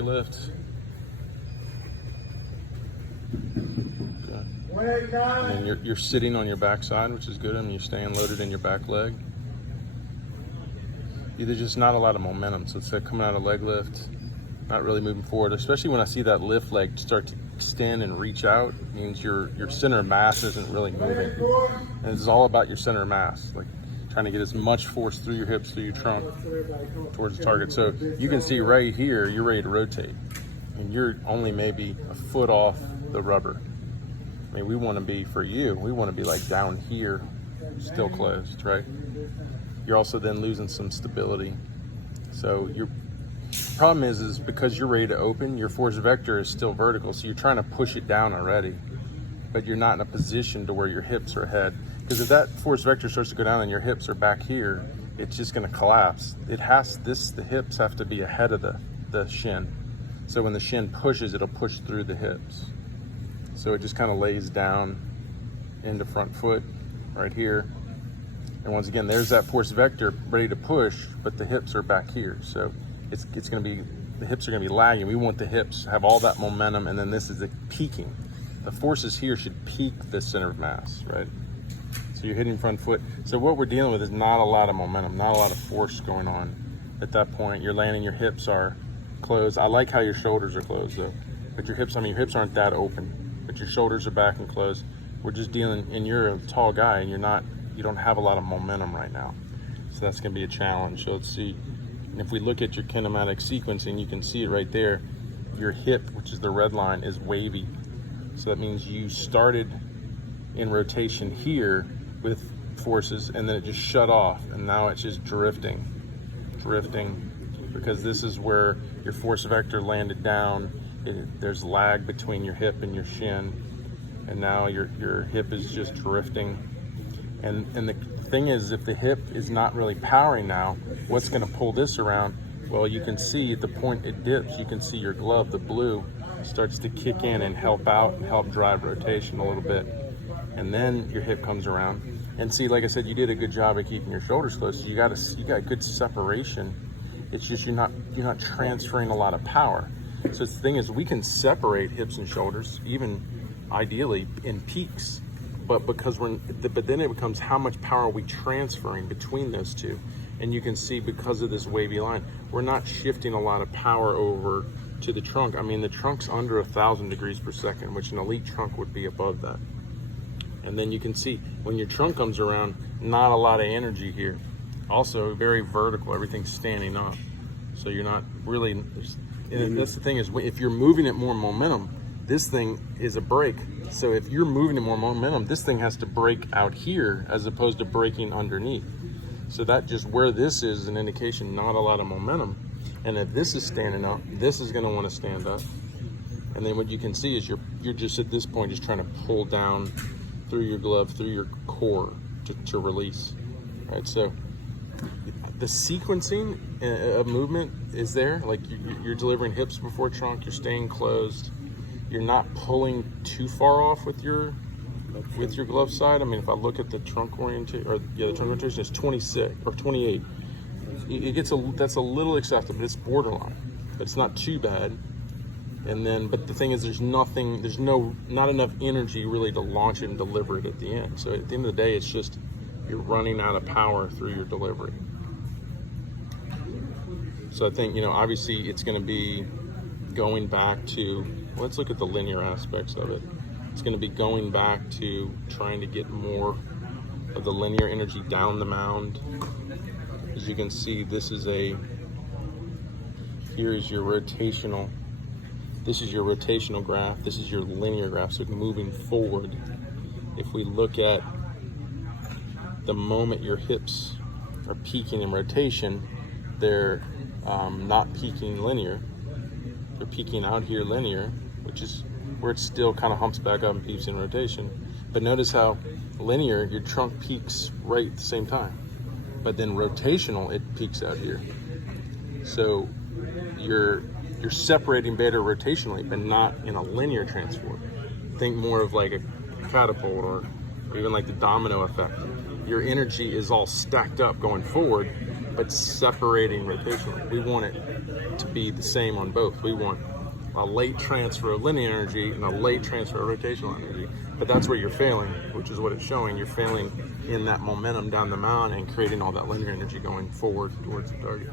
Lift. Okay. And then you're sitting on your backside, which is good. I mean, you're staying loaded in your back leg. There's just not a lot of momentum. So it's coming out of leg lift, not really moving forward, especially when I see that lift leg start to extend and reach out. It means your center of mass isn't really moving. And it's all about your center of mass, like trying to get as much force through your hips, through your trunk, towards the target. So you can see right here, you're ready to rotate. And you're only maybe a foot off the rubber. I mean, we want to be, for you, we want to be like down here, still closed, right? You're also then losing some stability. So your problem is because you're ready to open, your force vector is still vertical. So you're trying to push it down already, but you're not in a position to where your hips are ahead. Because if that force vector starts to go down and your hips are back here, it's just going to collapse. The hips have to be ahead of the shin. So when the shin pushes, it'll push through the hips. So it just kind of lays down into front foot right here. And once again, there's that force vector ready to push, but the hips are back here. So it's going to be, the hips are going to be lagging. We want the hips to have all that momentum, and then this is the peaking. The forces here should peak the center of mass, right? So you're hitting front foot. So what we're dealing with is not a lot of momentum, not a lot of force going on at that point. You're landing, your hips are closed. I like how your shoulders are closed though, but your hips aren't that open, but your shoulders are back and closed. We're just dealing, and you're a tall guy and you don't have a lot of momentum right now. So that's gonna be a challenge. So let's see, if we look at your kinematic sequencing, you can see it right there. Your hip, which is the red line, is wavy. So that means you started in rotation here with forces and then it just shut off, and now it's just drifting, because this is where your force vector landed down. There's lag between your hip and your shin, and now your hip is just drifting. And the thing is, if the hip is not really powering now, what's going to pull this around? Well, you can see at the point it dips, you can see your glove, the blue, starts to kick in and help out and help drive rotation a little bit. And then your hip comes around. And see, like I said, you did a good job of keeping your shoulders closed. So you got good separation. It's just you're not transferring a lot of power. So the thing is, we can separate hips and shoulders, even ideally in peaks, but then it becomes how much power are we transferring between those two. And you can see, because of this wavy line, we're not shifting a lot of power over to the trunk. I mean, the trunk's under 1,000 degrees per second, which an elite trunk would be above that. And then you can see when your trunk comes around, not a lot of energy here. Also very vertical, everything's standing up. So you're not really, and that's the thing is, if you're moving at more momentum, this thing is a brake. So if you're moving at more momentum, this thing has to brake out here as opposed to braking underneath. So that just where this is an indication, not a lot of momentum. And if this is standing up, this is gonna wanna stand up. And then what you can see is you're just at this point just trying to pull down through your glove, through your core to release, right? So the sequencing of movement is there. Like you're delivering hips before trunk, you're staying closed, you're not pulling too far off with your glove side. I mean, if I look at the trunk orientation, the trunk orientation is 26 or 28. That's a little excessive, but it's borderline. But it's not too bad. And then, but the thing is, not enough energy really to launch it and deliver it at the end. So at the end of the day, it's just you're running out of power through your delivery. So I think, obviously it's going to be going back to, let's look at the linear aspects of it. It's going to be going back to trying to get more of the linear energy down the mound. As you can see, here is your rotational. This is your rotational graph. This is your linear graph. So moving forward, if we look at the moment your hips are peaking in rotation, they're not peaking linear. They're peaking out here linear, which is where it still kind of humps back up and peaks in rotation. But notice how linear, your trunk peaks right at the same time. But then rotational, it peaks out here. So you're separating beta rotationally, but not in a linear transform. Think more of like a catapult or even like the domino effect. Your energy is all stacked up going forward, but separating rotationally. We want it to be the same on both. We want a late transfer of linear energy and a late transfer of rotational energy. But that's where you're failing, which is what it's showing. You're failing in that momentum down the mountain and creating all that linear energy going forward towards the target.